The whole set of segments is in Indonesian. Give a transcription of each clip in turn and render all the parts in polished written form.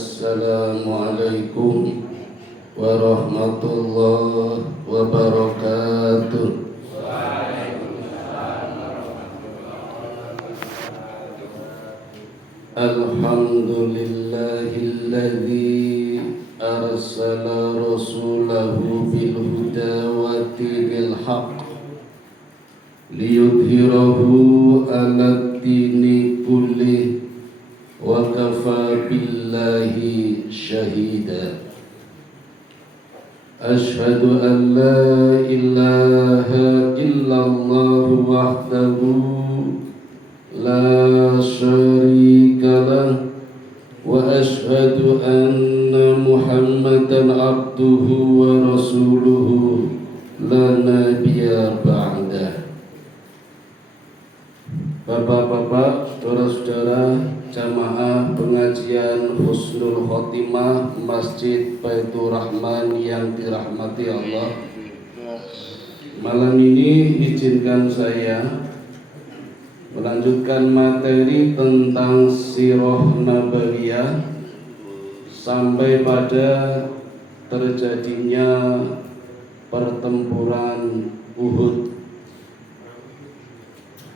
Assalamualaikum warahmatullahi wabarakatuh. Alhamdulillahilladzi arsala rasulahu bil huda wa dinil haqq liyudhhirahu 'ala dini kullih wa kafa billahi syahida. Ashhadu an la ilaha illallah wahdahu la syarika lah wa ashhadu anna Muhammadan abduhu wa rasuluhu la nabiyya ba'dah. Bapak-bapak, saudara-saudara, jamaah pengajian Husnul Khotimah Masjid Baitur Rahman yang dirahmati Allah. Malam ini izinkan saya melanjutkan materi tentang Sirah Nabawiyah sampai pada terjadinya pertempuran Uhud.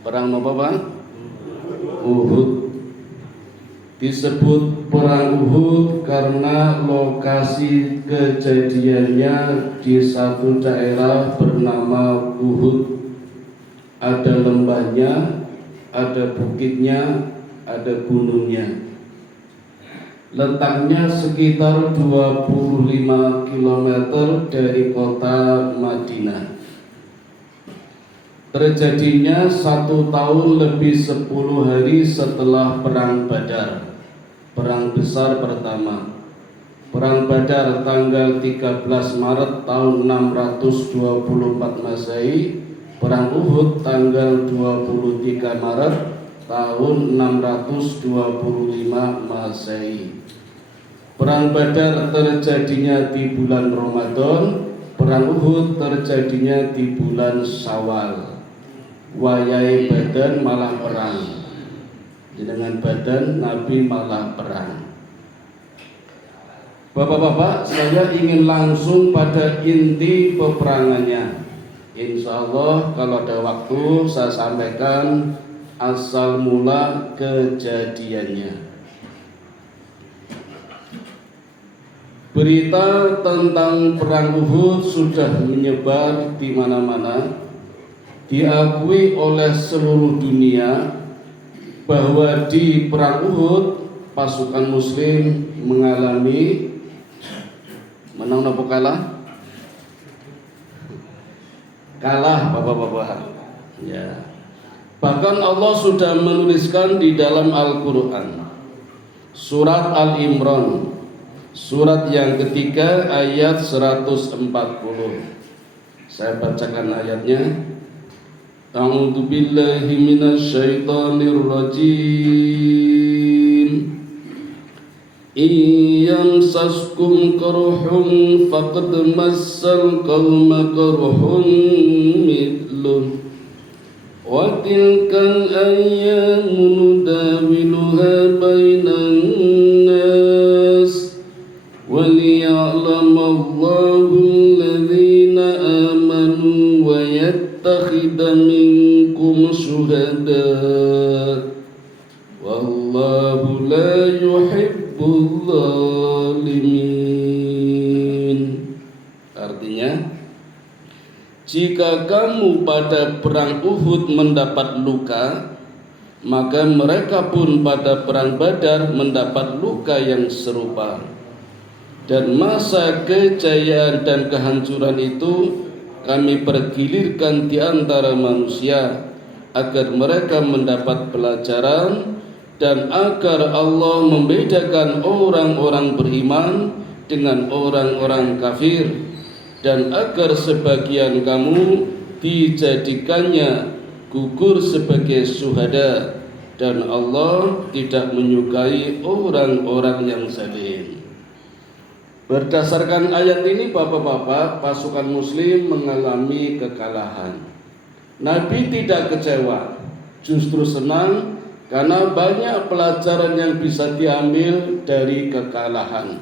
Perang apa Pak? Uhud. Disebut perang Uhud karena lokasi kejadiannya di satu daerah bernama Uhud. Ada lembahnya, ada bukitnya, ada gunungnya. Letaknya sekitar 25 km dari kota Madinah. Terjadinya 1 tahun lebih 10 hari setelah Perang Badar, perang besar pertama. Perang Badar tanggal 13 Maret tahun 624 Masehi, Perang Uhud tanggal 23 Maret tahun 625 Masehi. Perang Badar terjadinya di bulan Ramadan, Perang Uhud terjadinya di bulan Syawal. Wayai badan malah perang. Dengan badan Nabi malah perang. Bapak-bapak, saya ingin langsung pada inti peperangannya. Insya Allah kalau ada waktu saya sampaikan asal mula kejadiannya. Berita tentang perang Uhud sudah menyebar di mana-mana, diakui oleh seluruh dunia bahwa di perang Uhud pasukan muslim mengalami menang nopo kalah? Kalah bapak-bapak. Ya. Bahkan Allah sudah menuliskan di dalam Al-Qur'an surat Al-Imran, surat yang ketiga ayat 140. Saya bacakan ayatnya. A'udzu billahi minasyaitonir rajim. Iyamsaskum karhum faqad massal qauma karhum mithlun wa tilkal ayyamu nudawiluha bainan nas wa liya'lamallahu alladhina amanu wa yattakhidha minkum syuhada wallahu la yuhibbul zalimin. Artinya, jika kamu pada perang Uhud mendapat luka, maka mereka pun pada perang Badar mendapat luka yang serupa. Dan masa kejayaan dan kehancuran itu kami pergilirkan di antara manusia agar mereka mendapat pelajaran dan agar Allah membedakan orang-orang beriman dengan orang-orang kafir, dan agar sebagian kamu dijadikannya gugur sebagai syuhada, dan Allah tidak menyukai orang-orang yang zalim. Berdasarkan ayat ini bapak-bapak, pasukan muslim mengalami kekalahan. Nabi tidak kecewa, justru senang karena banyak pelajaran yang bisa diambil dari kekalahan.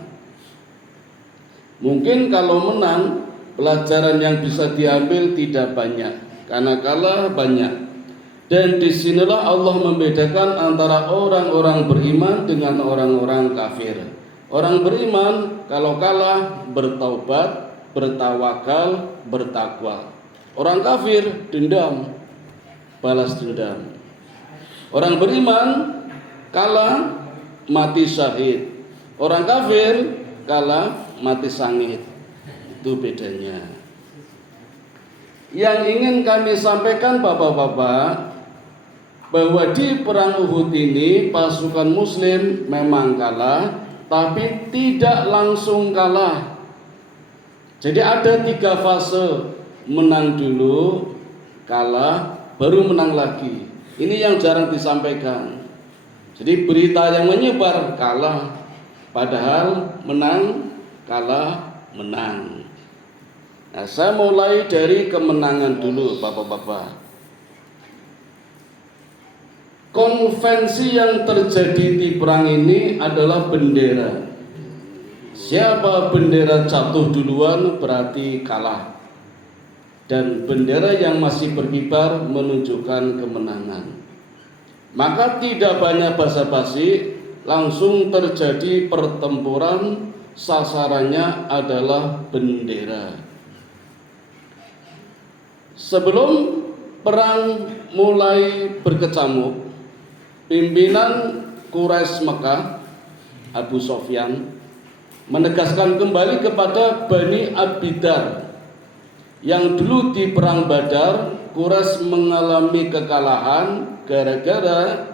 Mungkin kalau menang, pelajaran yang bisa diambil tidak banyak, karena kalah banyak. Dan disinilah Allah membedakan antara orang-orang beriman dengan orang-orang kafir. Orang beriman kalau kalah bertaubat, bertawakal, bertakwa. Orang kafir dendam, balas dendam. Orang beriman kalah mati syahid. Orang kafir kalah mati sangit. Itu bedanya. Yang ingin kami sampaikan Bapak-bapak, bahwa di perang Uhud ini pasukan muslim memang kalah, tapi tidak langsung kalah. Jadi ada 3 fase, menang dulu, kalah, baru menang lagi. Ini yang jarang disampaikan. Jadi berita yang menyebar kalah, padahal menang, kalah, menang. Nah, saya mulai dari kemenangan dulu Bapak-bapak. Konvensi yang terjadi di perang ini adalah bendera. Siapa bendera jatuh duluan berarti kalah. Dan bendera yang masih berkibar menunjukkan kemenangan. Maka tidak banyak basa-basi, langsung terjadi pertempuran, sasarannya adalah bendera. Sebelum perang mulai berkecamuk, pimpinan Quraisy Mekah, Abu Sofyan, menegaskan kembali kepada Bani Abidar yang dulu di perang Badar Quraisy mengalami kekalahan gara-gara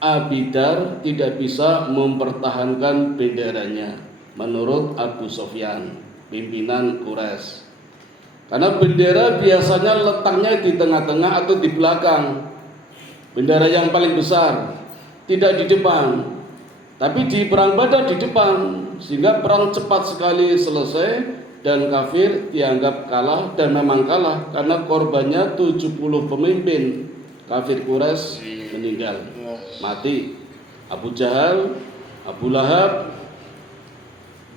Abidar tidak bisa mempertahankan benderanya menurut Abu Sofyan, pimpinan Quraisy. Karena bendera biasanya letaknya di tengah-tengah atau di belakang. Bendera yang paling besar tidak di depan, tapi di perang Badar di depan, sehingga perang cepat sekali selesai dan kafir dianggap kalah, dan memang kalah karena korbannya 70 pemimpin kafir Quraisy meninggal, mati. Abu Jahal, Abu Lahab,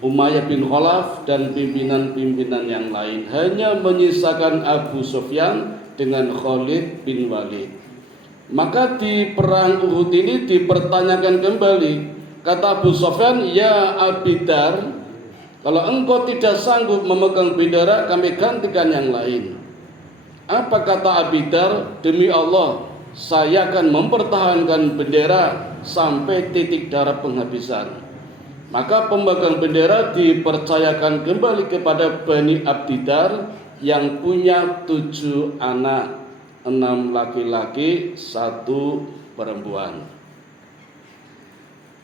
Umayyah bin Khalaf dan pimpinan-pimpinan yang lain. Hanya menyisakan Abu Sufyan dengan Khalid bin Walid. Maka di perang Uhud ini dipertanyakan kembali. Kata Abu Sufyan, "Ya Abidar, kalau engkau tidak sanggup memegang bendera, kami gantikan yang lain." Apa kata Abidar? "Demi Allah, saya akan mempertahankan bendera sampai titik darah penghabisan." Maka pemegang bendera dipercayakan kembali kepada Bani Abdidar yang punya 7 anak, 6 laki-laki, 1 perempuan.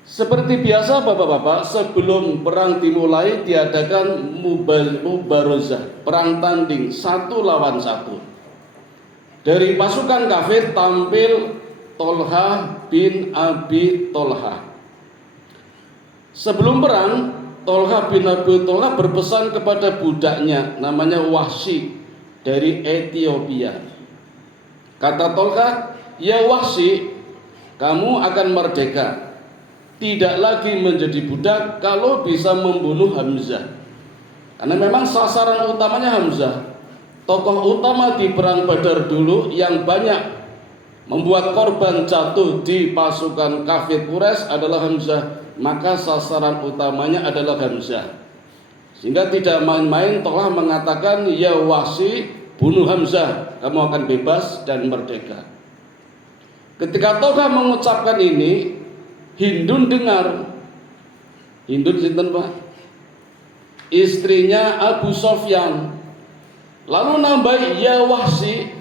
Seperti biasa Bapak-bapak, sebelum perang dimulai diadakan mubarozah, perang tanding 1 lawan 1. Dari pasukan kafir tampil Tolha bin Abi Tolha. Sebelum perang, Tolha bin Abi Tolha berpesan kepada budaknya namanya Wahsy dari Ethiopia. Kata Tolha, "Ya Wahsy, kamu akan merdeka, tidak lagi menjadi budak kalau bisa membunuh Hamzah." Karena memang sasaran utamanya Hamzah, tokoh utama di perang Badar dulu yang banyak membuat korban jatuh di pasukan kafir Quraisy adalah Hamzah. Maka sasaran utamanya adalah Hamzah. Sehingga tidak main-main Tolha mengatakan, "Ya Wahsy, bunuh Hamzah, kamu akan bebas dan merdeka." Ketika Tolha mengucapkan ini, Hindun dengar. Hindun sinten Pak? Istrinya Abu Sofyan. Lalu nambahi, "Ya Wahsy,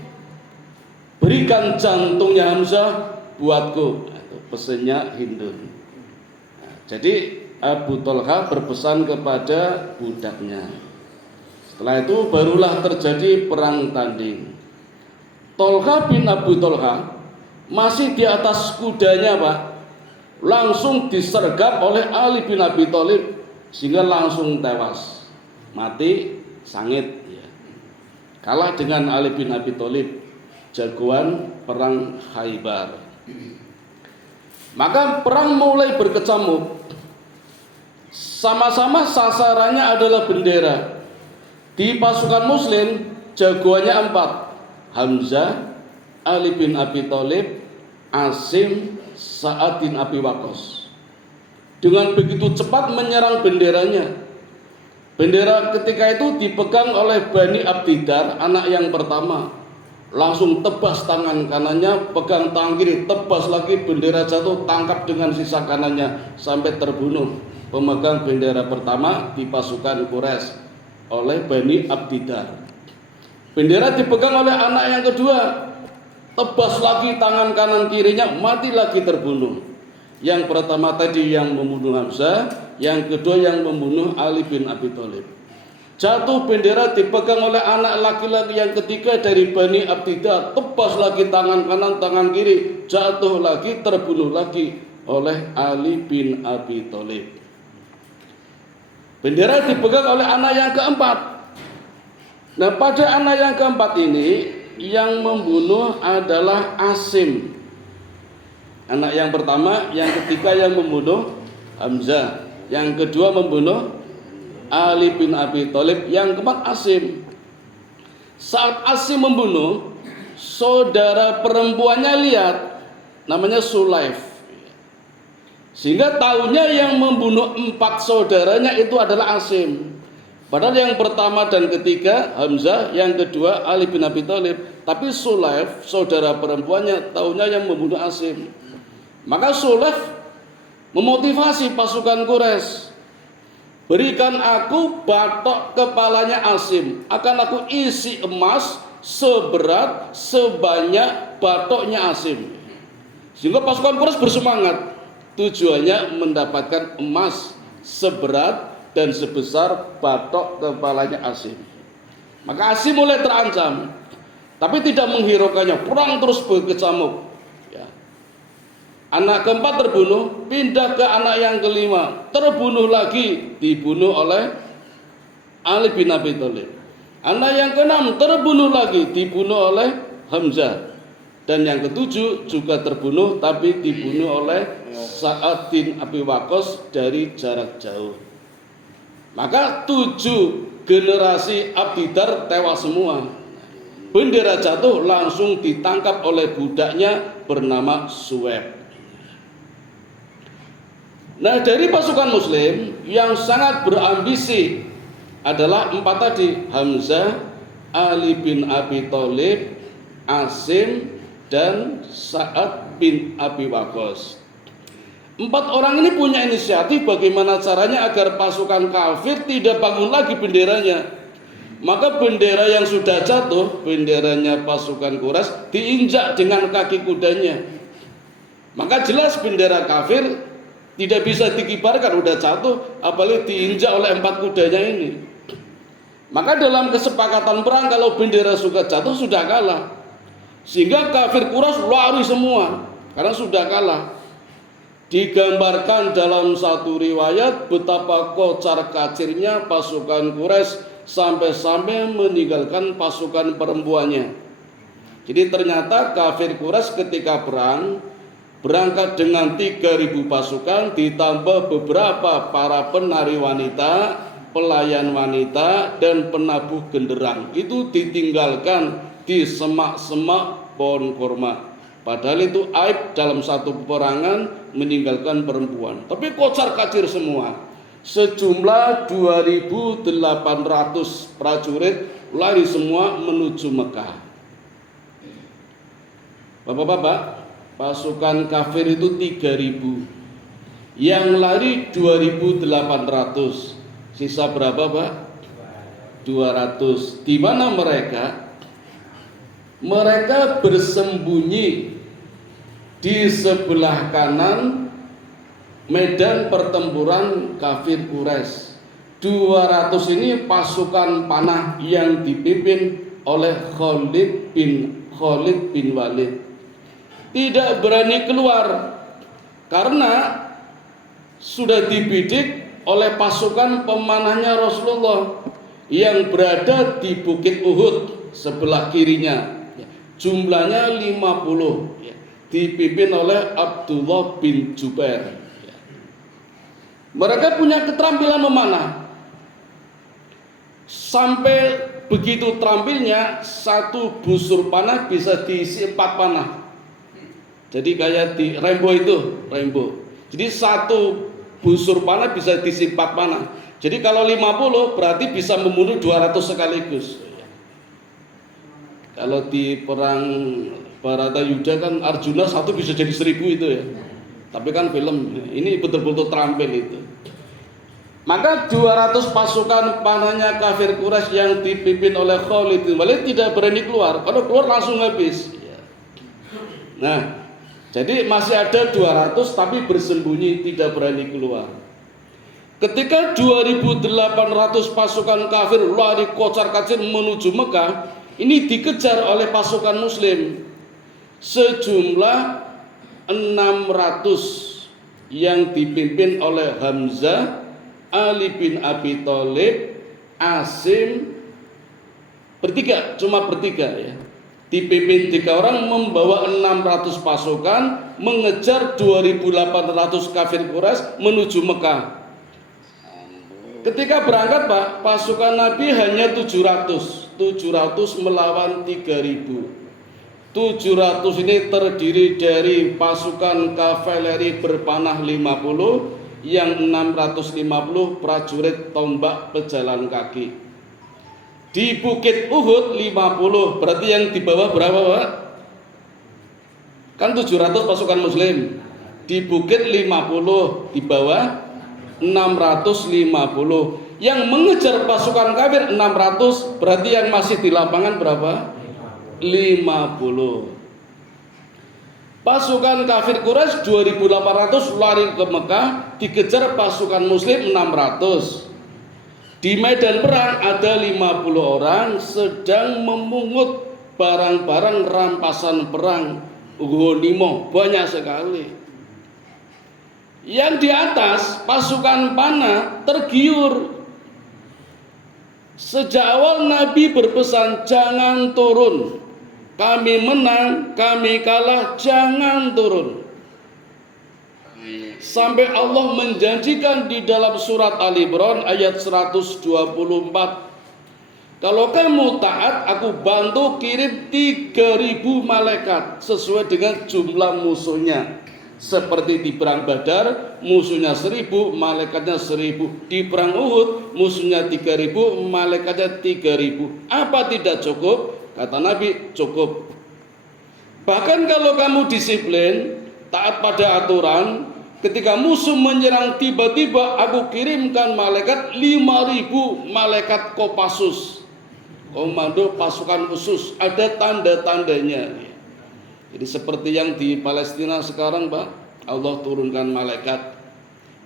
berikan jantungnya Hamzah buatku." Itu pesannya Hindun. Jadi Abu Tolha berpesan kepada budaknya. Setelah itu barulah terjadi perang tanding. Tolha bin Abu Tolha masih di atas kudanya Pak, langsung disergap oleh Ali bin Abi Thalib sehingga langsung tewas, mati sangit ya. Kalah dengan Ali bin Abi Thalib, jagoan perang Khaybar. Maka perang mulai berkecamuk. Sama-sama sasarannya adalah bendera. Di pasukan muslim jagoannya 4: Hamzah, Ali bin Abi Thalib, Asim, Sa'ad bin Abi Waqqas. Dengan begitu cepat menyerang benderanya. Bendera ketika itu dipegang oleh Bani Abdiddar, anak yang pertama. Langsung tebas tangan kanannya, pegang tangan kiri, tebas lagi, bendera jatuh, tangkap dengan sisa kanannya sampai terbunuh. Pemegang bendera pertama di pasukan Quraisy oleh Bani Abdiddar. Bendera dipegang oleh anak yang kedua, tebas lagi tangan kanan kirinya, mati lagi, terbunuh. Yang pertama tadi yang membunuh Hamzah, yang kedua yang membunuh Ali bin Abi Thalib. Jatuh bendera dipegang oleh anak laki-laki yang ketiga dari Bani Abdiddar, tebas lagi tangan kanan, tangan kiri, jatuh lagi, terbunuh lagi oleh Ali bin Abi Thalib. Bendera dipegang oleh anak yang keempat. Nah, pada anak yang keempat ini yang membunuh adalah Asim. Anak yang pertama, yang ketiga yang membunuh Hamzah, yang kedua membunuh Ali bin Abi Thalib, yang keempat Asim. Saat Asim membunuh, saudara perempuannya lihat, namanya Sulaif. Sehingga tahunya yang membunuh 4 saudaranya itu adalah Asim. Padahal yang pertama dan ketiga Hamzah, yang kedua Ali bin Abi Thalib. Tapi Sulaif, saudara perempuannya, tahunya yang membunuh Asim. Maka Sulaif memotivasi pasukan Quraisy, berikan aku batok kepalanya Asim, akan aku isi emas seberat sebanyak batoknya Asim. Sehingga pasukan Quraisy bersemangat, tujuannya mendapatkan emas seberat dan sebesar batok kepalanya Asim. Maka Asim mulai terancam, tapi tidak menghiraukannya, perang terus berkecamuk. Anak keempat terbunuh, pindah ke anak yang kelima, terbunuh lagi, dibunuh oleh Ali bin Abi Thalib. Anak yang keenam terbunuh lagi, dibunuh oleh Hamzah. Dan yang ketujuh juga terbunuh, tapi dibunuh oleh Sa'ad bin Abi Waqqas dari jarak jauh. Maka 7 generasi Abdiddar tewas semua. Bendera jatuh, langsung ditangkap oleh budaknya bernama Suwaib. Nah, dari pasukan muslim yang sangat berambisi adalah 4 tadi: Hamzah, Ali bin Abi Thalib, Asim, dan Sa'ad bin Abi Waqqas. 4 orang ini punya inisiatif bagaimana caranya agar pasukan kafir tidak bangun lagi benderanya. Maka bendera yang sudah jatuh, benderanya pasukan Quraisy, diinjak dengan kaki kudanya. Maka jelas bendera kafir tidak bisa dikibarkan, udah jatuh, apalagi diinjak oleh 4 kudanya ini. Maka dalam kesepakatan perang, kalau bendera sudah jatuh sudah kalah. Sehingga kafir Quraisy lari semua karena sudah kalah. Digambarkan dalam satu riwayat betapa kocar kacirnya pasukan Quraisy sampai-sampai meninggalkan pasukan perempuannya. Jadi ternyata kafir Quraisy ketika perang berangkat dengan 3.000 pasukan, ditambah beberapa para penari wanita, pelayan wanita, dan penabuh genderang. Itu ditinggalkan di semak-semak pohon kurma. Padahal itu aib dalam satu peperangan meninggalkan perempuan. Tapi kocar kacir semua. Sejumlah 2.800 prajurit lari semua menuju Mekah. Bapak-bapak, pasukan kafir itu 3.000, yang lari 2.800, sisa berapa Pak? 200. Di mana mereka? Mereka bersembunyi di sebelah kanan medan pertempuran kafir Quraisy. 200 ini pasukan panah yang dipimpin oleh Khalid bin Walid. Tidak berani keluar karena sudah dibidik oleh pasukan pemanahnya Rasulullah yang berada di Bukit Uhud sebelah kirinya. Jumlahnya 50. dipimpin oleh Abdullah bin Jubair. Mereka punya keterampilan memanah. Sampai begitu terampilnya, satu busur panah bisa diisi 4 panah. Jadi kayak di Rambo. Jadi satu busur panah bisa diisi 4 panah. Jadi kalau 50 berarti bisa membunuh 200 sekaligus. Kalau di perang Baratayuda kan Arjuna satu bisa jadi 1000 itu ya. Tapi kan film ini betul-betul terampil itu. Maka 200 pasukan panahnya kafir Quraisy yang dipimpin oleh Khalid bin Walid tidak berani keluar. Kalau keluar langsung habis. Nah, jadi masih ada 200 tapi bersembunyi tidak berani keluar. Ketika 2.800 pasukan kafir lari kocar-kacir menuju Mekah, ini dikejar oleh pasukan Muslim sejumlah 600 yang dipimpin oleh Hamzah, Ali bin Abi Thalib, Asim, cuma bertiga ya. Dipimpin 3 orang membawa 600 pasukan mengejar 2.800 kafir Quraisy menuju Mekah. Ketika berangkat Pak, pasukan Nabi hanya 700 melawan 3.000. 700 ini terdiri dari pasukan kavaleri berpanah 50, yang 650 prajurit tombak pejalan kaki. Di Bukit Uhud 50, berarti yang di bawah berapa Pak? Kan 700 pasukan Muslim. Di Bukit 50, di bawah 650. Yang mengejar pasukan kafir 600, berarti yang masih di lapangan berapa? 50. Pasukan kafir Quraisy 2.800 lari ke Mekah, dikejar pasukan Muslim 600. Di medan perang ada 50 orang sedang memungut barang-barang rampasan perang, ghanimah, banyak sekali. Yang di atas pasukan panah tergiur. Sejak awal Nabi berpesan jangan turun. Kami menang, kami kalah, jangan turun. Sampai Allah menjanjikan di dalam surat Ali Imran ayat 124, kalau kamu taat, aku bantu kirim 3.000 malaikat sesuai dengan jumlah musuhnya. Seperti di perang Badar, musuhnya 1.000, malaikatnya 1.000. Di perang Uhud, musuhnya 3.000, malaikatnya 3.000. Apa tidak cukup? Kata Nabi, cukup. Bahkan kalau kamu disiplin, taat pada aturan, ketika musuh menyerang tiba-tiba, aku kirimkan malaikat 5.000 malaikat Kopassus, komando pasukan khusus, ada tanda-tandanya. Jadi seperti yang di Palestina sekarang Pak, Allah turunkan malaikat.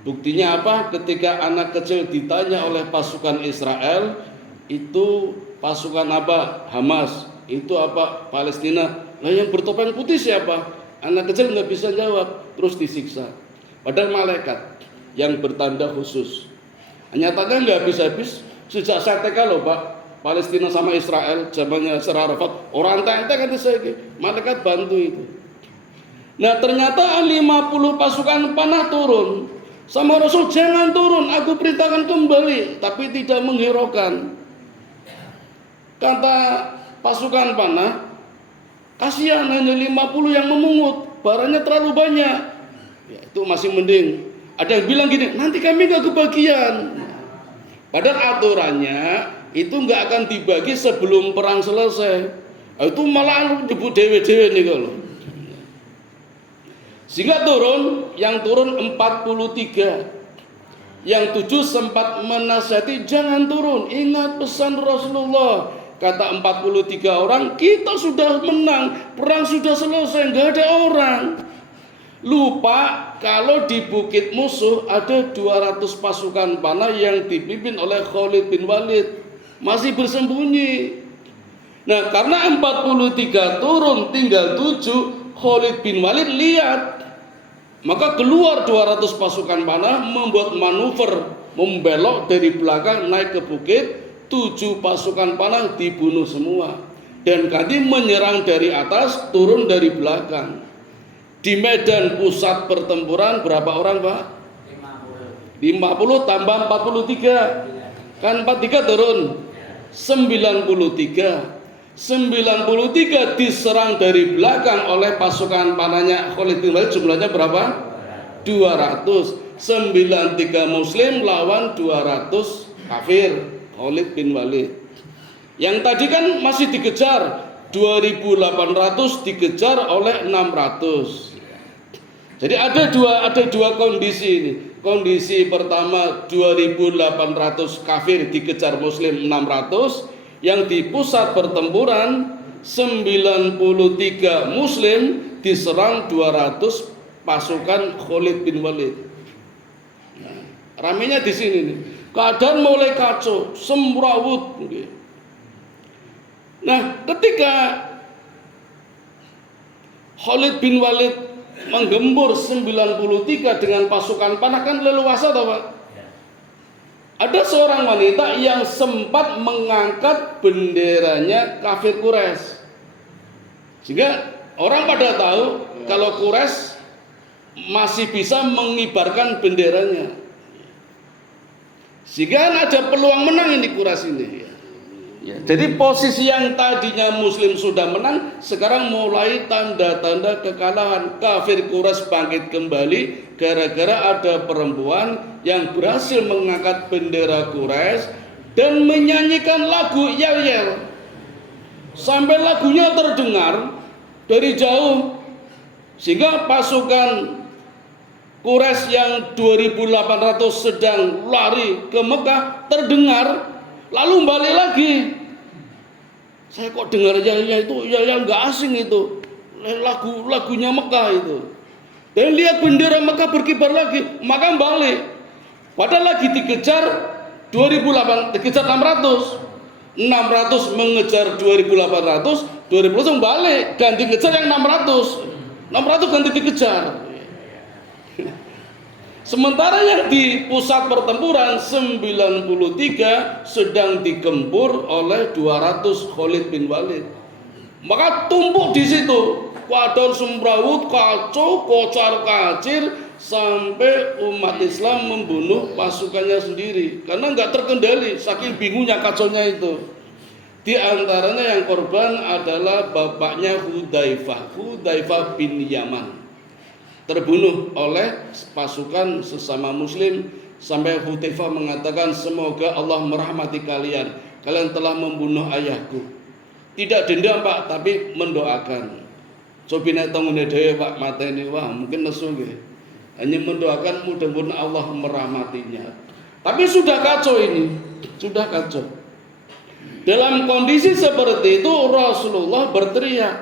Buktinya apa? Ketika anak kecil ditanya oleh pasukan Israel, itu pasukan apa? Hamas. Itu apa? Palestina. Nah yang bertopeng putih siapa? Anak kecil nggak bisa jawab, terus disiksa. Padahal malaikat yang bertanda khusus. Nyatanya nggak habis-habis. Sejak saya TK loh Pak, Palestina sama Israel zamannya Yasser Arafat, orang tante kan saya, malaikat bantu itu. Nah ternyata 50 pasukan panah turun. Sama Rasul, jangan turun, aku perintahkan kembali, tapi tidak menghiraukan. Kata pasukan panah, kasihan hanya 50 yang memungut, barangnya terlalu banyak. Ya, itu masih mending. Ada yang bilang gini, nanti kami gak kebagian. Padahal aturannya itu nggak akan dibagi sebelum perang selesai. Itu malah dibut dewe-dewe nih kalau. Sehingga yang turun 43. Yang 7 sempat menasihati jangan turun. Ingat pesan Rasulullah. Kata 43 orang, kita sudah menang, perang sudah selesai, nggak ada orang. Lupa kalau di bukit musuh ada 200 pasukan panah yang dipimpin oleh Khalid bin Walid, masih bersembunyi. Nah karena 43 turun tinggal 7, Khalid bin Walid lihat, maka keluar 200 pasukan panah membuat manuver membelok dari belakang naik ke bukit. 7 pasukan panah dibunuh semua, dan Kandi menyerang dari atas, turun dari belakang. Di medan pusat pertempuran berapa orang, Pak? 50 tambah 43. Kan 43 turun. 93. 93 diserang dari belakang oleh pasukan panahnya Khalid bin Walid, jumlahnya berapa? 200. 93 muslim lawan 200 kafir Khalid bin Walid. Yang tadi kan masih dikejar 2.800 dikejar oleh 600. Jadi ada dua kondisi ini. Kondisi pertama 2.800 kafir dikejar muslim 600, yang di pusat pertempuran 93 muslim diserang 200 pasukan Khalid bin Walid. Nah, ramenya di sini nih. Keadaan mulai kacau, semrawut. Nah, ketika Khalid bin Walid menggempur 93 dengan pasukan panah, kan leluasa toh, Pak? Ada seorang wanita yang sempat mengangkat benderanya kafir Quraisy. Sehingga orang pada tahu kalau Quraisy masih bisa mengibarkan benderanya. Sehingga ada peluang menang ini Quraisy ini. Ya, jadi posisi yang tadinya muslim sudah menang, sekarang mulai tanda-tanda kekalahan. Kafir Quraisy bangkit kembali gara-gara ada perempuan yang berhasil mengangkat bendera Quraisy dan menyanyikan lagu yel-yel. Sampai lagunya terdengar dari jauh, sehingga pasukan Quraisy yang 2.800 sedang lari ke Mekah terdengar, lalu balik lagi. Saya kok dengar yel-yel itu, yel-yel nggak asing itu, lagunya Mekah itu. Dan lihat bendera Mekah berkibar lagi, maka balik. Padahal lagi dikejar 2.800, dikejar 600 mengejar 2.800, 2.000 balik, ganti kejar yang 600 ganti dikejar. Sementara yang di pusat pertempuran 93 sedang digempur oleh 200 Khalid bin Walid. Maka tumpuk di situ, keadaan semrawut, kacau, kocar-kacir, sampai umat Islam membunuh pasukannya sendiri karena nggak terkendali, saking bingungnya, kacaunya itu. Di antaranya yang korban adalah bapaknya Hudzaifah bin Yaman, terbunuh oleh pasukan sesama muslim, sampai Hudzaifah mengatakan, semoga Allah merahmati kalian, kalian telah membunuh ayahku. Tidak dendam, Pak, tapi mendoakan. Cobi nek tangune dhewe Pak mateni, wah mungkin nesu nggih. Hanya mendoakan mudah-mudahan Allah merahmatinya. Tapi sudah kacau ini, sudah kacau. Dalam kondisi seperti itu Rasulullah berteriak,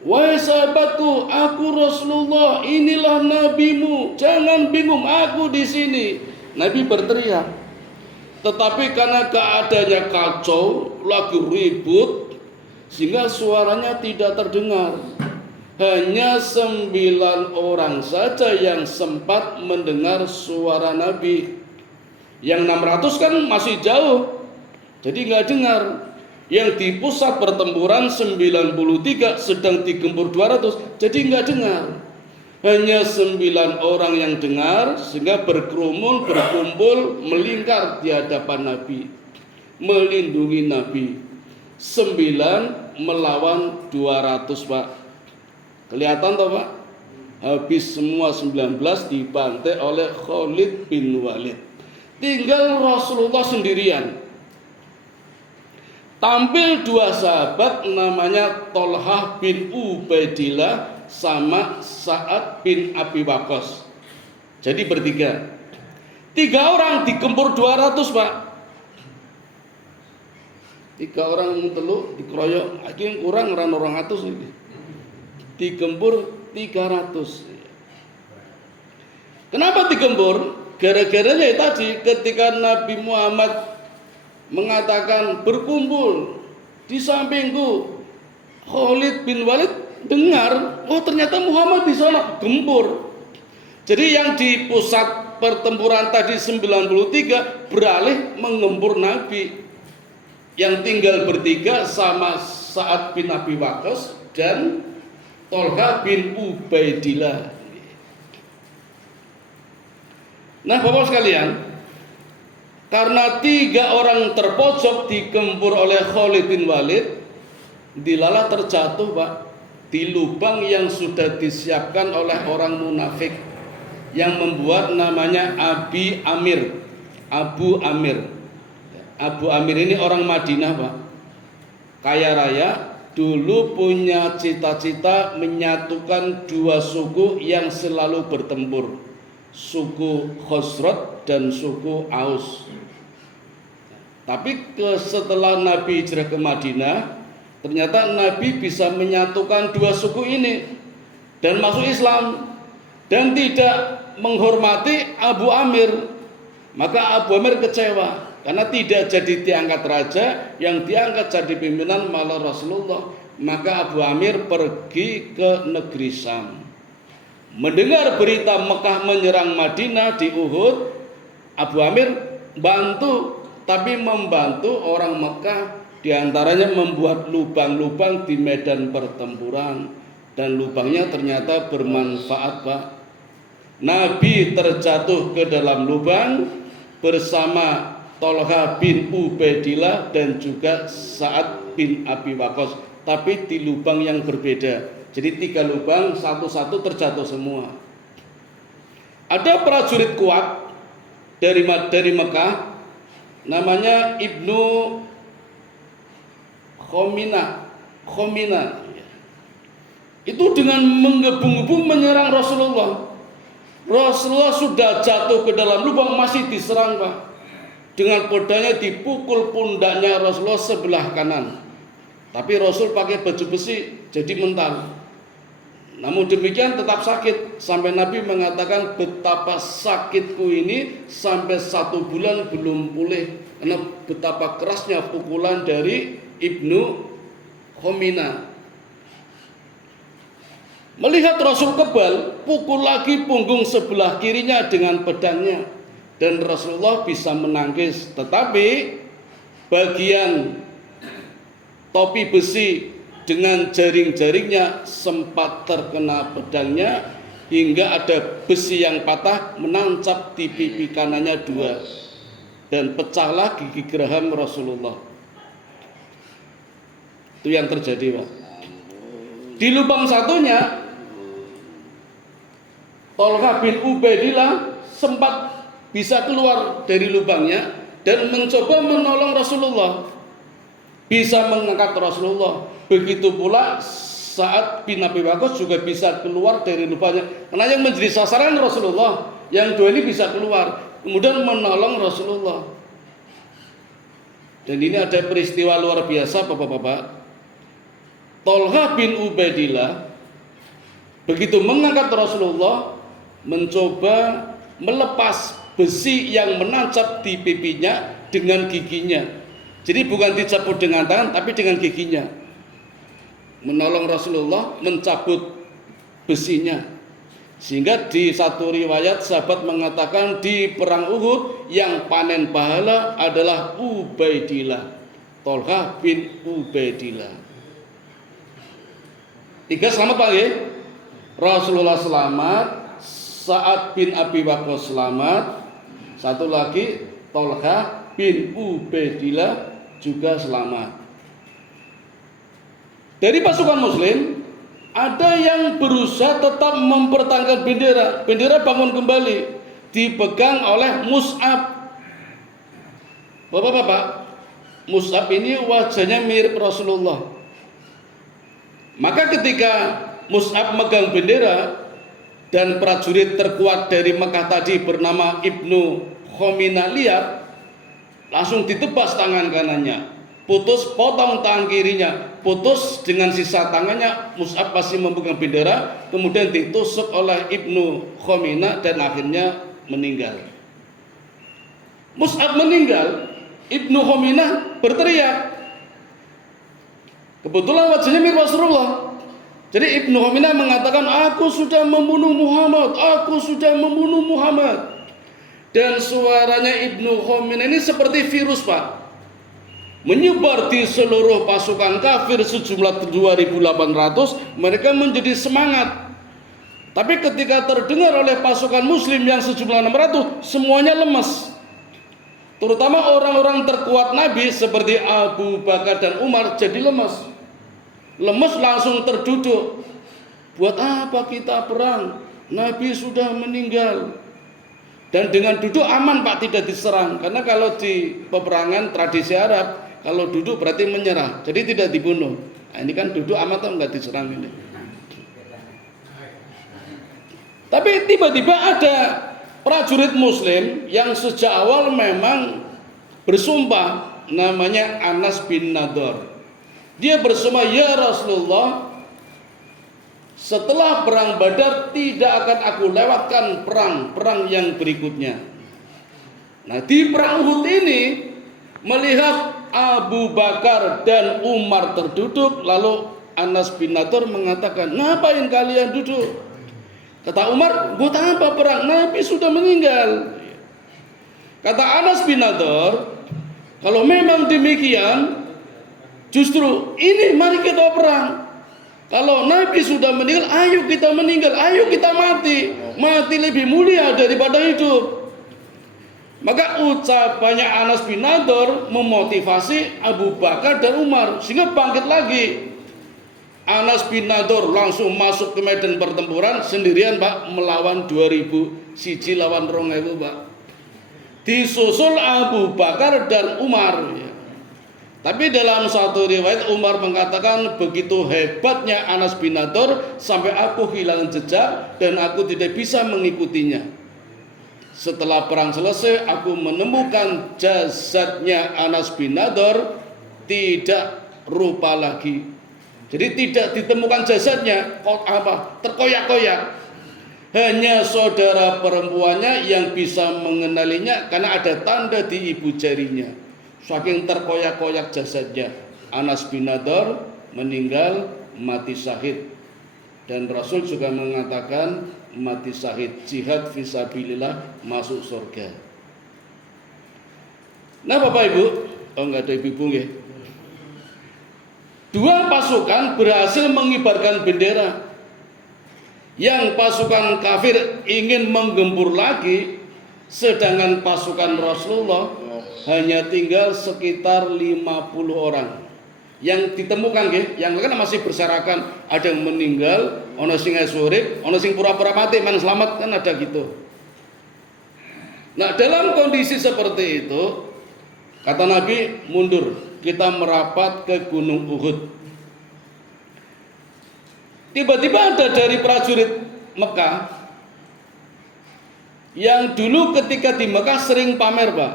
wahai sahabatku, aku Rasulullah, inilah nabimu, jangan bingung, aku di sini. Nabi berteriak. Tetapi karena keadaannya kacau, lagi ribut, sehingga suaranya tidak terdengar. Hanya 9 orang saja yang sempat mendengar suara Nabi. Yang 600 kan masih jauh, jadi nggak dengar. Yang di pusat pertempuran 93 sedang digempur 200, jadi nggak dengar. Hanya 9 orang yang dengar, sehingga berkerumun, berkumpul, melingkar di hadapan Nabi, melindungi Nabi. 9 melawan 200, Pak. Kelihatan toh, Pak? Habis semua 19 dibantai oleh Khalid bin Walid. Tinggal Rasulullah sendirian. Tampil 2 sahabat namanya Tolhah bin Ubaidillah sama Sa'ad bin Abi Waqqas. Jadi bertiga. 3 orang digempur 200, Pak. 3 orang telu dikeroyok, iki kurang ora 200 iki. Digempur 300. Kenapa digempur? Gara-garanya tadi ketika Nabi Muhammad mengatakan berkumpul di sampingku, Khalid bin Walid dengar, oh ternyata Muhammad di sana, gempur. Jadi yang di pusat pertempuran tadi 93 beralih menggempur Nabi. Yang tinggal bertiga sama Sa'ad bin Abi Waqqas dan Tolha bin Ubaidillah. Nah, Bapak sekalian, karena 3 orang terpojok digempur oleh Khalid bin Walid, dilalah terjatuh, Pak, di lubang yang sudah disiapkan oleh orang munafik yang membuat namanya Abu Amir. Abu Amir ini orang Madinah, Pak. Kaya raya, dulu punya cita-cita menyatukan 2 suku yang selalu bertempur. Suku Khosrot dan suku Aus. Tapi setelah Nabi hijrah ke Madinah, ternyata Nabi bisa menyatukan 2 suku ini dan masuk Islam dan tidak menghormati Abu Amir. Maka Abu Amir kecewa karena tidak jadi diangkat raja, yang diangkat jadi pimpinan malah Rasulullah. Maka Abu Amir pergi ke negeri Syam. Mendengar berita Mekah menyerang Madinah di Uhud, Abu Amir bantu, tapi membantu orang Mekah, diantaranya membuat lubang-lubang di medan pertempuran, dan lubangnya ternyata bermanfaat, Pak. Nabi terjatuh ke dalam lubang bersama Tolha bin Ubaidillah dan juga Sa'ad bin Abi Waqqas, tapi di lubang yang berbeda. Jadi 3 lubang, satu-satu terjatuh semua. Ada prajurit kuat dari Mekah, namanya Ibnu Khomina. Itu dengan menggebu-gebu menyerang Rasulullah. Rasulullah sudah jatuh ke dalam lubang, masih diserang, Pak. Dengan pedangnya dipukul pundaknya Rasulullah sebelah kanan. Tapi Rasul pakai baju besi, jadi mental. Namun demikian tetap sakit, sampai Nabi mengatakan betapa sakitku ini sampai 1 bulan belum pulih, karena betapa kerasnya pukulan dari Ibnu Khomina. Melihat Rasul kebal, pukul lagi punggung sebelah kirinya dengan pedangnya, dan Rasulullah bisa menangkis. Tetapi bagian topi besi dengan jaring-jaringnya sempat terkena pedangnya, hingga ada besi yang patah menancap di pipi kanannya 2, dan pecahlah gigi geraham Rasulullah. Itu yang terjadi, Pak. Di lubang satunya, Tolha bin Ubaidillah sempat bisa keluar dari lubangnya dan mencoba menolong Rasulullah, bisa mengangkat Rasulullah. Begitu pula Sa'ad bin Abi Waqqas juga bisa keluar dari lubangnya, karena yang menjadi sasaran Rasulullah, yang 2 ini bisa keluar, kemudian menolong Rasulullah. Dan ini ada peristiwa luar biasa, Bapak-bapak. Tolha bin Ubaidillah begitu mengangkat Rasulullah, mencoba melepas besi yang menancap di pipinya dengan giginya. Jadi bukan dicabut dengan tangan, tapi dengan giginya. Menolong Rasulullah mencabut besinya. Sehingga di satu riwayat sahabat mengatakan di perang Uhud yang panen pahala adalah Ubaidillah, Tolha bin Ubaidillah. 3 selamat, Pak ya? Rasulullah selamat, Sa'ad bin Abi Waqqas selamat, satu lagi Tolha bin Ubaidillah juga selamat. Dari pasukan Muslim ada yang berusaha tetap mempertahankan bendera. Bendera bangun kembali, dipegang oleh Mus'ab. Bapak-bapak, Mus'ab ini wajahnya mirip Rasulullah. Maka ketika Mus'ab megang bendera dan prajurit terkuat dari Mekah tadi bernama Ibnu Khomina lihat, langsung ditebas tangan kanannya, putus, potong tangan kirinya, putus, dengan sisa tangannya Mus'ab masih memegang bendera, kemudian ditusuk oleh Ibnu Khomina dan akhirnya meninggal. Mus'ab meninggal, Ibnu Khomina berteriak. Kebetulan wajahnya mirip Rasulullah. Jadi Ibnu Khomina mengatakan, aku sudah membunuh Muhammad, aku sudah membunuh Muhammad. Dan suaranya Ibnu Khomina ini seperti virus, Pak. menyebar di seluruh pasukan kafir sejumlah 2.800, mereka menjadi semangat. Tapi ketika terdengar oleh pasukan muslim yang sejumlah 600, semuanya lemas. Terutama orang-orang terkuat Nabi seperti Abu Bakar dan Umar jadi lemas. Lemas langsung terduduk. Buat apa kita perang? Nabi sudah meninggal. Dan dengan duduk aman Pak, tidak diserang. Karena kalau di peperangan tradisi Arab, kalau duduk berarti menyerah, jadi tidak dibunuh. Nah, ini kan duduk aman atau enggak diserang ini. Tapi tiba-tiba ada prajurit muslim yang sejak awal memang bersumpah, namanya Anas bin Nadhr. Dia bersumpah, ya Rasulullah, setelah perang Badar tidak akan aku lewatkan perang yang berikutnya. Nah, di perang Uhud ini melihat Abu Bakar dan Umar terduduk, lalu Anas bin Nadhr mengatakan, ngapain kalian duduk? Kata Umar, buat apa perang? Nabi sudah meninggal. Kata Anas bin Nadhr, kalau memang demikian, justru ini mari kita perang. Kalau Nabi sudah meninggal, ayo kita meninggal, ayo kita mati. Mati lebih mulia daripada hidup. Maka ucapannya Anas bin Nadhr memotivasi Abu Bakar dan Umar sehingga bangkit lagi. Anas bin Nadhr langsung masuk ke medan pertempuran sendirian Pak, melawan 2000, siji lawan 2000 Pak. Disusul Abu Bakar dan Umar ya. Tapi dalam satu riwayat Umar mengatakan, begitu hebatnya Anas bin Nadhr sampai aku hilang jejak dan aku tidak bisa mengikutinya. Setelah perang selesai, aku menemukan jasadnya Anas bin Nadhr tidak rupa lagi. Jadi tidak ditemukan jasadnya, terkoyak-koyak. Hanya saudara perempuannya yang bisa mengenalinya karena ada tanda di ibu jarinya. Saking terkoyak-koyak jasadnya, Anas bin Nadhr meninggal mati syahid. Dan Rasul juga mengatakan mati syahid jihad fisabilillah masuk surga. Nah Bapak Ibu, enggak ada ibu-ibu ya. Dua pasukan berhasil mengibarkan bendera. Yang pasukan kafir ingin menggempur lagi, sedangkan pasukan Rasulullah hanya tinggal sekitar 50 orang. Yang ditemukan yang kan masih berserakan, ada yang meninggal, ono sing urip, ono sing pura-pura mati, man selamat, kan ada gitu. Nah, dalam kondisi seperti itu, kata Nabi, mundur, kita merapat ke Gunung Uhud. Tiba-tiba ada dari prajurit Mekah yang dulu ketika di Mekah sering pamer, Pak.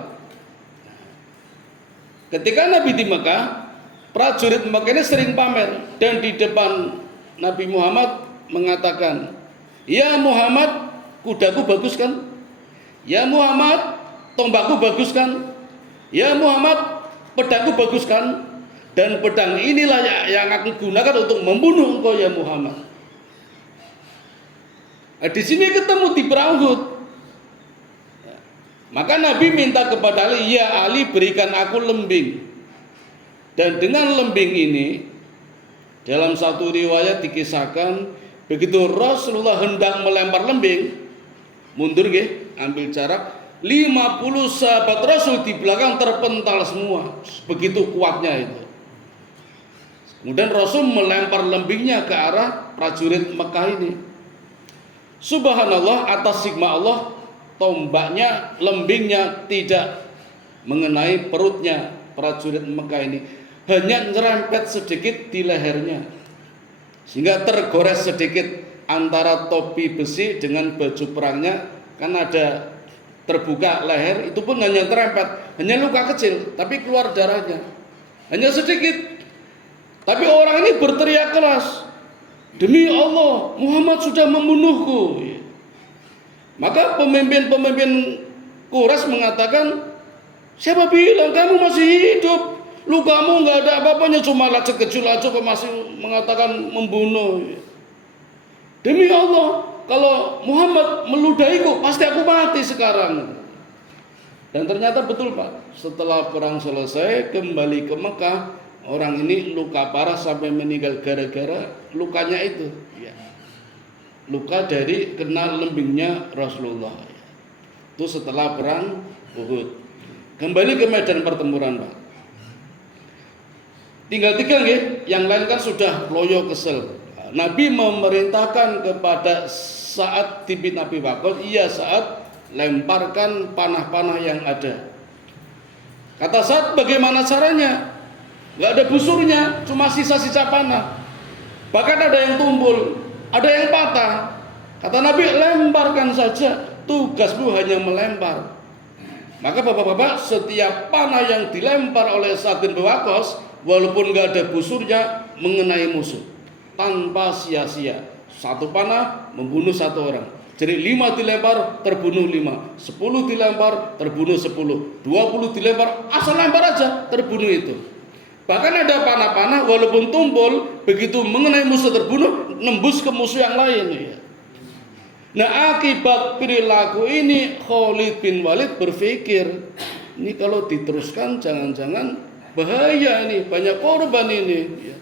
Ketika Nabi di Mekah, prajurit Mekah ini sering pamer, dan di depan Nabi Muhammad mengatakan, ya Muhammad, kudaku bagus kan? Ya Muhammad, tombakku bagus kan? Ya Muhammad, pedangku bagus kan? Dan pedang inilah yang aku gunakan untuk membunuh engkau ya Muhammad. Nah, di sini ketemu di perang Uhud. Maka Nabi minta kepada Ali, ya Ali, berikan aku lembing. Dan dengan lembing ini, dalam satu riwayat dikisahkan, begitu Rasulullah hendak melempar lembing, mundur ambil jarak, 50 sahabat Rasul di belakang terpental semua. Begitu kuatnya itu. Kemudian Rasul melempar lembingnya ke arah prajurit Mekah ini. Subhanallah, atas hikmah Allah, tombaknya, lembingnya tidak mengenai perutnya prajurit Mekah ini, hanya nyerempet sedikit di lehernya, sehingga tergores sedikit antara topi besi dengan baju perangnya, kan ada terbuka leher, itu pun hanya terempet, hanya luka kecil, tapi keluar darahnya, hanya sedikit. Tapi orang ini berteriak keras, demi Allah, Muhammad sudah membunuhku. Maka pemimpin-pemimpin Quraisy mengatakan, siapa bilang kamu masih hidup? Lukamu nggak ada apa-apanya, cuma lecet kecil aja kok masih mengatakan membunuh. Demi Allah, kalau Muhammad meludahiku, pasti aku mati sekarang. Dan ternyata betul Pak, setelah perang selesai kembali ke Mekah, orang ini luka parah sampai meninggal gara-gara lukanya itu. Ya. Luka dari kena lembingnya Rasulullah. Itu setelah perang Uhud. Kembali ke medan pertempuran Pak. Tinggal 3 nggih, yang lain kan sudah loyo kesel. Nabi memerintahkan kepada saat tibit Nabi Waqqas, iya saat lemparkan panah-panah yang ada. Kata Sa'ad, bagaimana caranya? Gak ada busurnya, cuma sisa-sisa panah. Bahkan ada yang tumpul, ada yang patah. Kata Nabi, lemparkan saja, tugasmu hanya melempar. Maka bapak-bapak, setiap panah yang dilempar oleh Sa'ad bin Waqqas, walaupun gak ada busurnya, mengenai musuh tanpa sia-sia. Satu panah membunuh 1 orang. Jadi 5 dilempar terbunuh 5, 10 dilempar terbunuh 10, 20 dilempar, asal lempar aja terbunuh itu. Bahkan ada panah-panah walaupun tumpul, begitu mengenai musuh terbunuh, nembus ke musuh yang lain ya. Nah, akibat perilaku ini Khalid bin Walid berpikir, ini kalau diteruskan jangan-jangan bahaya ini, banyak korban ini ya.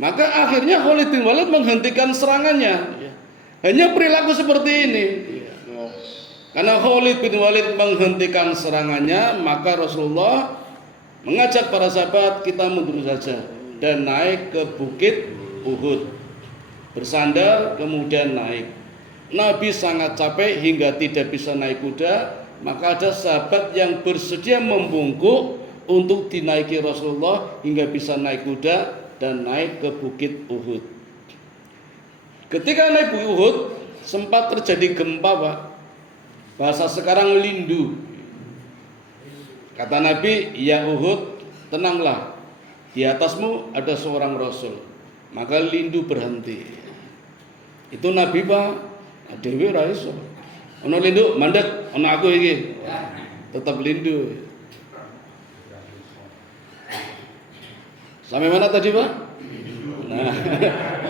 Maka akhirnya Khalid bin Walid menghentikan serangannya ya. Hanya perilaku seperti ini. Karena Khalid bin Walid menghentikan serangannya, maka Rasulullah mengajak para sahabat, kita mundur saja dan naik ke bukit Uhud. Bersandar kemudian naik. Nabi sangat capek hingga tidak bisa naik kuda, maka ada sahabat yang bersedia membungkuk untuk dinaiki Rasulullah hingga bisa naik kuda dan naik ke bukit Uhud. Ketika naik Bukit Uhud sempat terjadi gempa Pak. Bahasa sekarang lindu. Kata Nabi, ya Uhud, tenanglah. Di atasmu ada seorang Rasul. Maka lindu berhenti. Itu Nabi Pak. Dewi ra iso. Ono lindu mandek, ono aku iki. Tetap lindu. Sampai mana tadi Pak? Nah,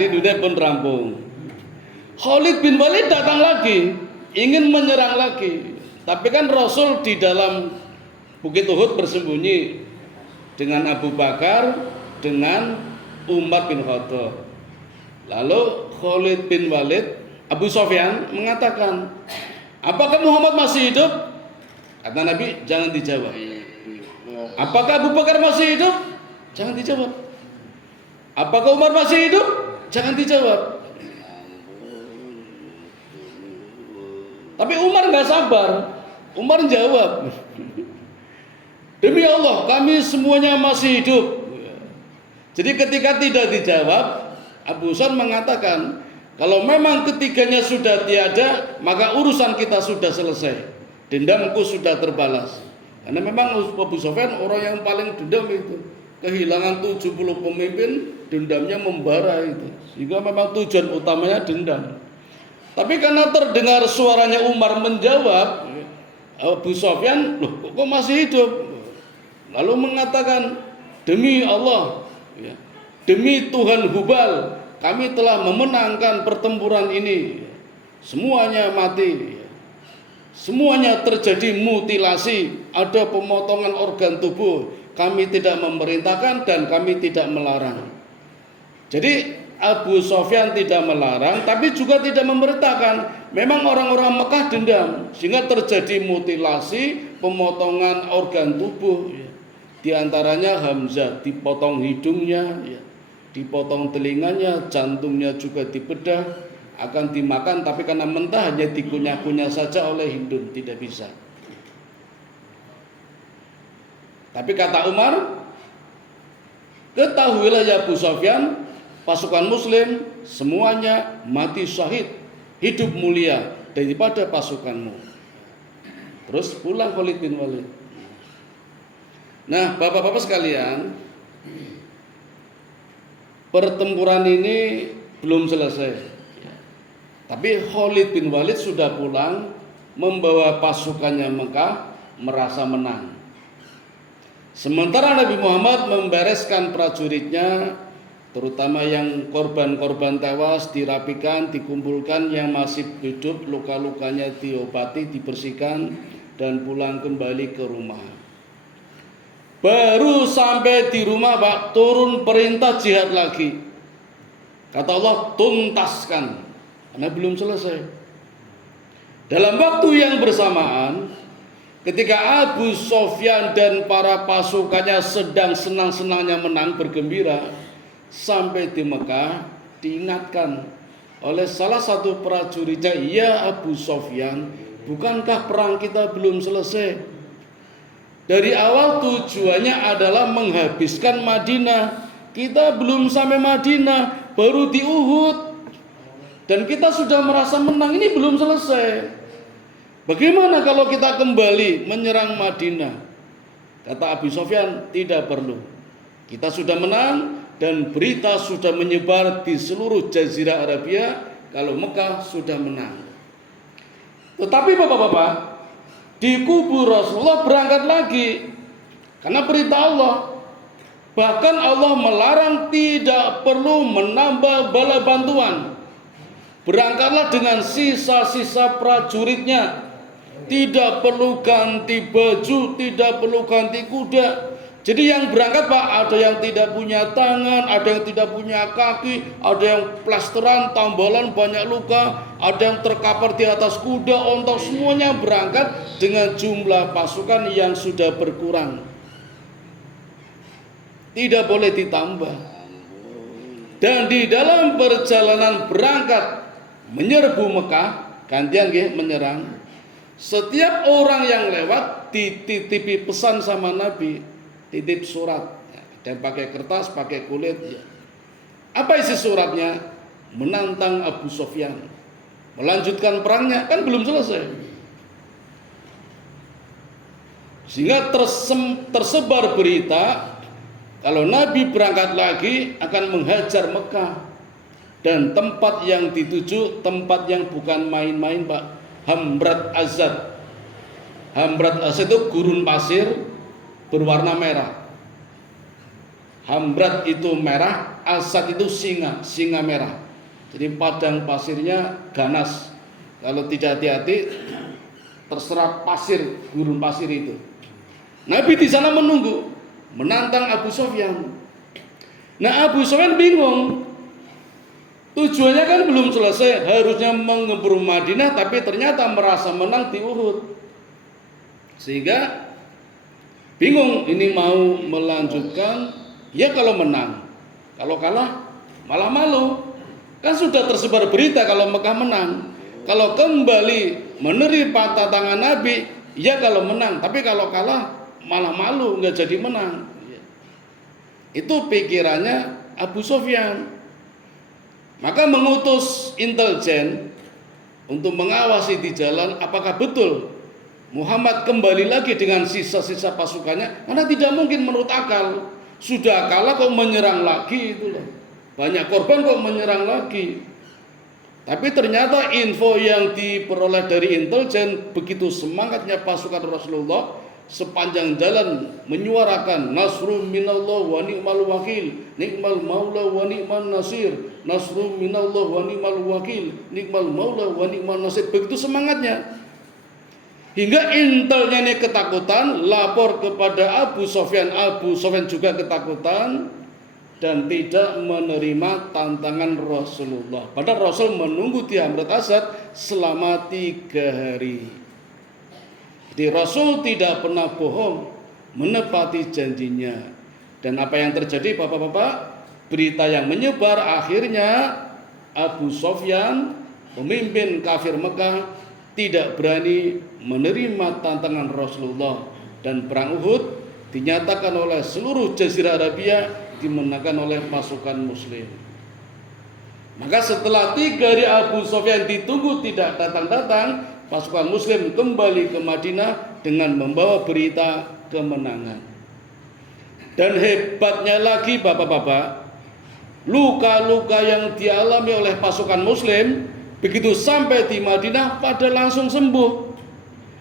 lindunya pun rampung. Khalid bin Walid datang lagi, ingin menyerang lagi. Tapi kan Rasul di dalam Bukit Uhud bersembunyi dengan Abu Bakar, dengan Umar bin Khattab. Lalu Khalid bin Walid, Abu Sufyan mengatakan, apakah Muhammad masih hidup? Kata Nabi, jangan dijawab. Apakah Abu Bakar masih hidup? Jangan dijawab. Apakah Umar masih hidup? Jangan dijawab. Tapi Umar nggak sabar. Umar jawab, demi Allah kami semuanya masih hidup. Jadi ketika tidak dijawab, Abu Sufyan mengatakan, kalau memang ketiganya sudah tiada, maka urusan kita sudah selesai. Dendamku sudah terbalas. Karena memang Abu Sufyan orang yang paling dendam itu. Kehilangan 70 pemimpin, dendamnya membara itu. Sehingga memang tujuan utamanya dendam. Tapi karena terdengar suaranya Umar menjawab, Abu Sufyan, loh kok masih hidup? Lalu mengatakan, demi Allah, ya, demi Tuhan Hubal, kami telah memenangkan pertempuran ini. Semuanya mati. Semuanya terjadi mutilasi, ada pemotongan organ tubuh. Kami tidak memerintahkan dan kami tidak melarang. Jadi Abu Sufyan tidak melarang, tapi juga tidak memerintahkan. Memang orang-orang Mekah dendam, sehingga terjadi mutilasi, pemotongan organ tubuh. Di antaranya Hamzah dipotong hidungnya, dipotong telinganya, jantungnya juga dibedah, akan dimakan, tapi karena mentah hanya dikunyah-kunyah saja oleh Hindun, tidak bisa. Tapi kata Umar, ketahuilah ya Abu Sufyan, pasukan Muslim semuanya mati syahid, hidup mulia daripada pasukanmu. Terus pulang Khalid bin Walid. Nah, bapak-bapak sekalian, pertempuran ini belum selesai. Tapi Khalid bin Walid sudah pulang, membawa pasukannya Mekah, merasa menang. Sementara Nabi Muhammad membereskan prajuritnya, terutama yang korban-korban tewas dirapikan, dikumpulkan, yang masih hidup luka-lukanya diobati, dibersihkan, dan pulang kembali ke rumah. Baru sampai di rumah Pak, turun perintah jihad lagi. Kata Allah, tuntaskan, karena belum selesai. Dalam waktu yang bersamaan, ketika Abu Sofyan dan para pasukannya sedang senang-senangnya menang, bergembira, sampai di Mekah diingatkan oleh salah satu prajuritnya, "Ya Abu Sofyan, bukankah perang kita belum selesai? Dari awal tujuannya adalah menghabiskan Madinah. Kita belum sampai Madinah, baru di Uhud. Dan kita sudah merasa menang, ini belum selesai. Bagaimana kalau kita kembali menyerang Madinah?" Kata Abu Sofyan, "Tidak perlu. Kita sudah menang dan berita sudah menyebar di seluruh Jazirah Arabia kalau Mekah sudah menang." Tetapi Bapak-bapak, di kubu Rasulullah berangkat lagi karena perintah Allah. Bahkan Allah melarang tidak perlu menambah bala bantuan. Berangkatlah dengan sisa-sisa prajuritnya. Tidak perlu ganti baju, tidak perlu ganti kuda. Jadi yang berangkat Pak, ada yang tidak punya tangan, ada yang tidak punya kaki, ada yang plasteran, tambalan, banyak luka, ada yang terkapar di atas kuda, ontok, semuanya berangkat dengan jumlah pasukan yang sudah berkurang. Tidak boleh ditambah. Dan di dalam perjalanan berangkat menyerbu Mekah, gantian menyerang, setiap orang yang lewat dititipi pesan sama Nabi, titip surat. Ada yang pakai kertas, pakai kulit. Apa isi suratnya? Menantang Abu Sofyan, melanjutkan perangnya, kan belum selesai. Sehingga tersebar berita kalau Nabi berangkat lagi akan menghajar Mekah. Dan tempat yang dituju tempat yang bukan main-main Pak, Hamrat Azad. Hamrat Azad itu gurun pasir berwarna merah. Hamrat itu merah, Azad itu singa merah. Jadi padang pasirnya ganas. Kalau tidak hati-hati terserap pasir, gurun pasir itu. Nabi di sana menunggu, menantang Abu Sofyan. Nah, Abu Sofyan bingung. Tujuannya kan belum selesai, harusnya mengeburu Madinah, tapi ternyata merasa menang di Uhud. Sehingga bingung, ini mau melanjutkan, ya kalau menang. Kalau kalah, malah malu. Kan sudah tersebar berita kalau Mekah menang. Kalau kembali menerima tantangan Nabi, ya kalau menang. Tapi kalau kalah, malah malu, nggak jadi menang. Itu pikirannya Abu Sofyan. Maka mengutus intelijen untuk mengawasi di jalan apakah betul Muhammad kembali lagi dengan sisa-sisa pasukannya, karena tidak mungkin menurut akal. Sudah kalah kok menyerang lagi, itu loh. Banyak korban kok menyerang lagi. Tapi ternyata info yang diperoleh dari intelijen, begitu semangatnya pasukan Rasulullah sepanjang jalan menyuarakan nasrun minallah wa ni'mal wakil, nikmal maula wa ni'mal nasir, nasrun minallah wa ni'mal wakil, nikmal maula wa ni'mal nasir. Begitu semangatnya. Hingga intelnya ini ketakutan, lapor kepada Abu Sofyan. Abu Sofyan juga ketakutan dan tidak menerima tantangan Rasulullah. Padahal Rasul menunggu di Hamrat Asad selama 3 hari. Jadi Rasul tidak pernah bohong, menepati janjinya. Dan apa yang terjadi Bapak-bapak? Berita yang menyebar, akhirnya Abu Sofyan, pemimpin kafir Mekah, tidak berani menerima tantangan Rasulullah. Dan perang Uhud dinyatakan oleh seluruh Jazirah Arabia dimenangkan oleh pasukan muslim. Maka setelah 3 hari Abu Sofyan ditunggu tidak datang-datang, pasukan muslim kembali ke Madinah dengan membawa berita kemenangan. Dan hebatnya lagi Bapak-bapak, luka-luka yang dialami oleh pasukan muslim begitu sampai di Madinah pada langsung sembuh.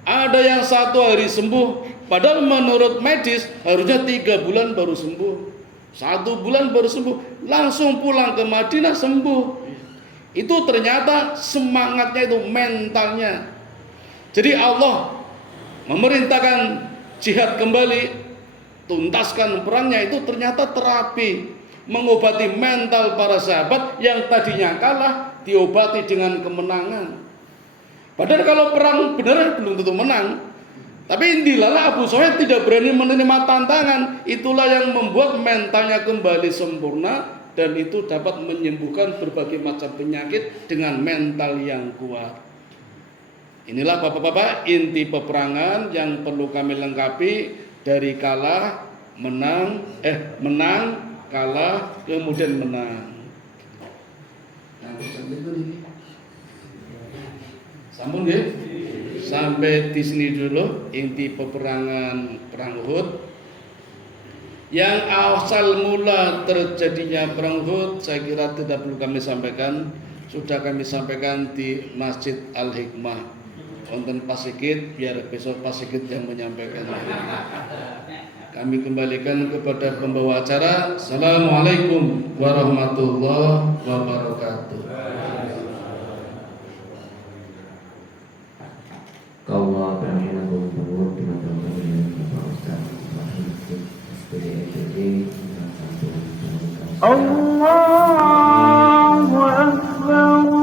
Ada yang 1 hari sembuh, padahal menurut medis harusnya 3 bulan baru sembuh. 1 bulan baru sembuh, langsung pulang ke Madinah sembuh. Itu ternyata semangatnya itu, mentalnya. Jadi Allah memerintahkan jihad kembali, tuntaskan perangnya, itu ternyata terapi mengobati mental para sahabat yang tadinya kalah, diobati dengan kemenangan. Padahal kalau perang benar belum tentu menang. Tapi indilah Abu Sufyan tidak berani menerima tantangan. Itulah yang membuat mentalnya kembali sempurna, dan itu dapat menyembuhkan berbagai macam penyakit dengan mental yang kuat. Inilah bapak-bapak inti peperangan yang perlu kami lengkapi, dari kalah, menang, kalah, kemudian menang. Sambung ya. Sampai di sini dulu inti peperangan perang Uhud. Yang asal mula terjadinya perang Uhud saya kira tidak perlu kami sampaikan, sudah kami sampaikan di Masjid Al-Hikmah. Wonten Pak Sigit, biar besok Pak Sigit yang menyampaikan. Kami kembalikan kepada pembawa acara. Assalamualaikum warahmatullahi wabarakatuh. Kalau berani aku berbuat di teman-teman yang Bapak Ustaz SPDI Allahu Akbar.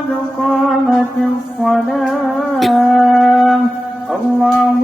قد قامت الصلاة الله